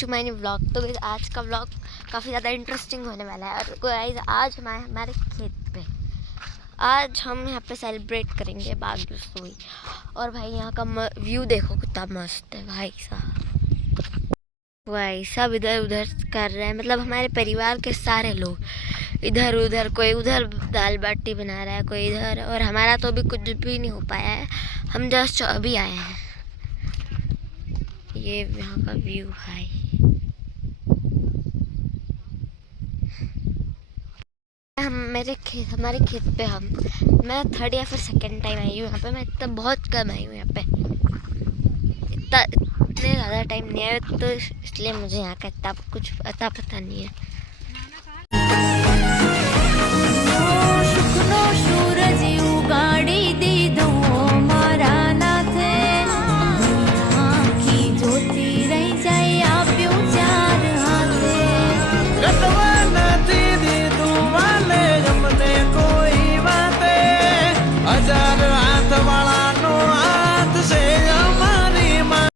To my new vlog. तो guys आज का व्लॉग काफ़ी ज़्यादा इंटरेस्टिंग होने वाला है। और गाइस आज हमारे खेत पे आज हम यहाँ पे सेलिब्रेट करेंगे बाग रसोई। और भाई यहाँ का व्यू देखो कितना मस्त है भाई साहब। भाई सब इधर उधर कर रहे हैं, मतलब हमारे परिवार के सारे लोग इधर उधर, कोई उधर दाल बाटी बना रहा है, कोई इधर। और हमारा तो अभी कुछ भी नहीं हो पाया है, हम जस्ट अभी आए हैं। ये यहाँ का व्यू भाई, हमारे खेत पे मैं थर्ड या फिर सेकंड टाइम आई हूँ यहाँ पे। मैं इतना बहुत कम आई हूँ यहाँ पे, इतने ज़्यादा टाइम नहीं आया, तो इसलिए मुझे यहाँ का इतना कुछ पता नहीं है।